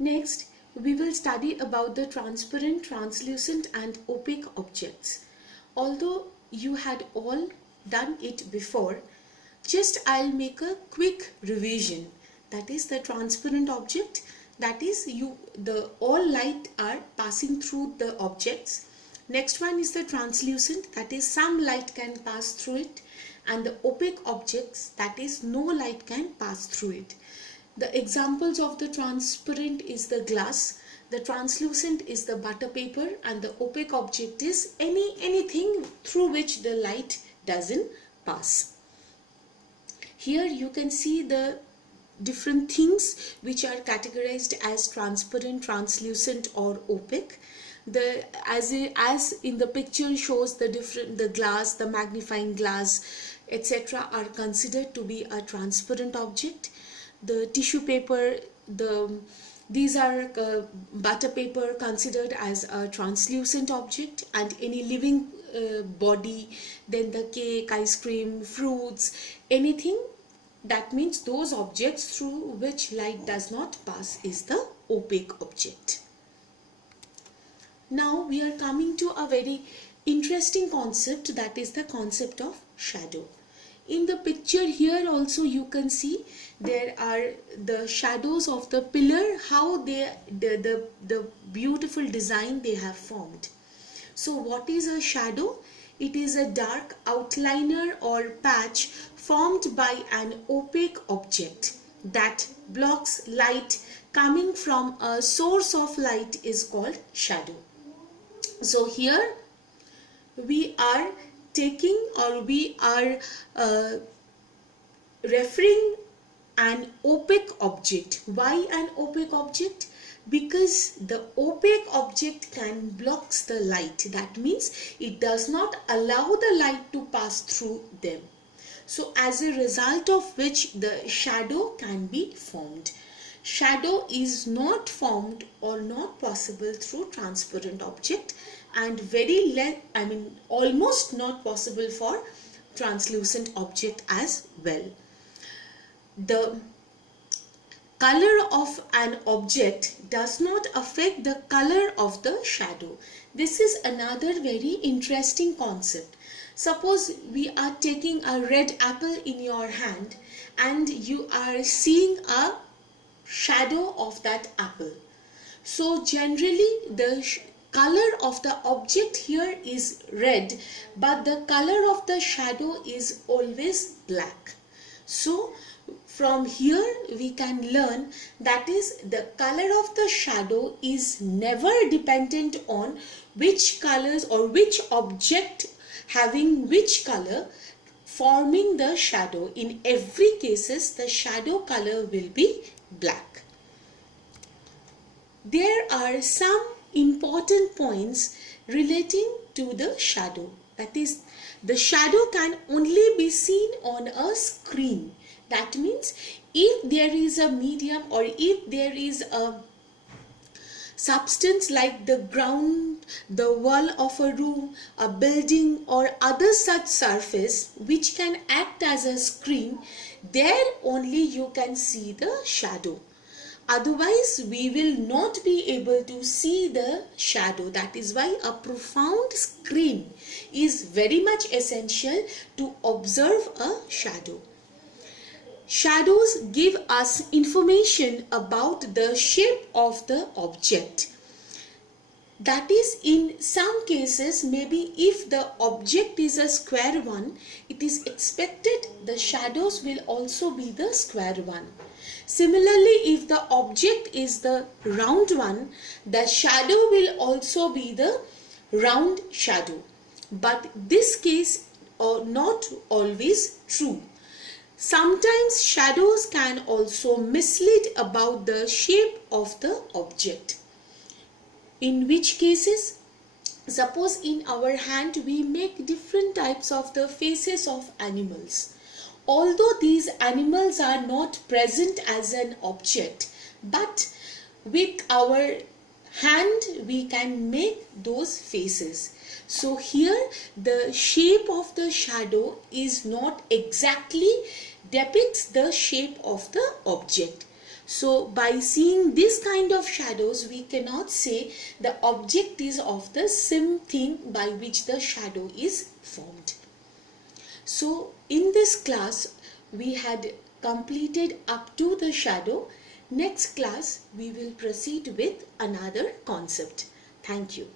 Next, we will study about the transparent, translucent and opaque objects. Although you had all done it before, just I'll make a quick revision. That is the transparent object, that is all light are passing through the objects. Next one is the translucent, that is some light can pass through it, and the opaque objects, that is no light can pass through it. The examples of the transparent is the glass, the translucent is the butter paper, and the opaque object is anything through which the light doesn't pass. Here you can see the different things which are categorized as transparent, translucent or opaque. As in the picture shows, the glass, the magnifying glass, etc. are considered to be a transparent object. The tissue paper, these are butter paper considered as a translucent object, and any living body, then the cake, ice cream, fruits, anything, that means those objects through which light does not pass is the opaque object. Now we are coming to a very interesting concept, that is the concept of shadow. In the picture here also you can see there are the shadows of the pillar, how the beautiful design they have formed. So what is a shadow? It is a dark outliner or patch formed by an opaque object that blocks light coming from a source of light is called shadow. So here we are taking, or we are referring an opaque object. Why an opaque object? Because the opaque object can block the light. That means it does not allow the light to pass through them. So as a result of which the shadow can be formed. Shadow is not formed or not possible through transparent object, and almost not possible for translucent object as well. The color of an object does not affect the color of the shadow. This is another very interesting concept. Suppose we are taking a red apple in your hand and you are seeing a shadow of that apple. So generally the color of the object here is red, but the color of the shadow is always black. So from here we can learn that is the color of the shadow is never dependent on which colors or which object having which color forming the shadow. In every cases the shadow color will be black. There are some important points relating to the shadow. That is, the shadow can only be seen on a screen. That means if there is a medium or if there is a substance like the ground, the wall of a room, a building or other such surface which can act as a screen, there only you can see the shadow. Otherwise we will not be able to see the shadow. That is why a profound screen is very much essential to observe a shadow. Shadows give us information about the shape of the object. That is, in some cases, maybe if the object is a square one, it is expected the shadows will also be the square one. Similarly, if the object is the round one, the shadow will also be the round shadow. But this case is not always true. Sometimes shadows can also mislead about the shape of the object. In which cases, suppose in our hand we make different types of the faces of animals. Although these animals are not present as an object, but with our hand we can make those faces. So here the shape of the shadow is not exactly depicts the shape of the object. So by seeing this kind of shadows, we cannot say the object is of the same thing by which the shadow is formed. So in this class we had completed up to the shadow. Next class we will proceed with another concept. Thank you.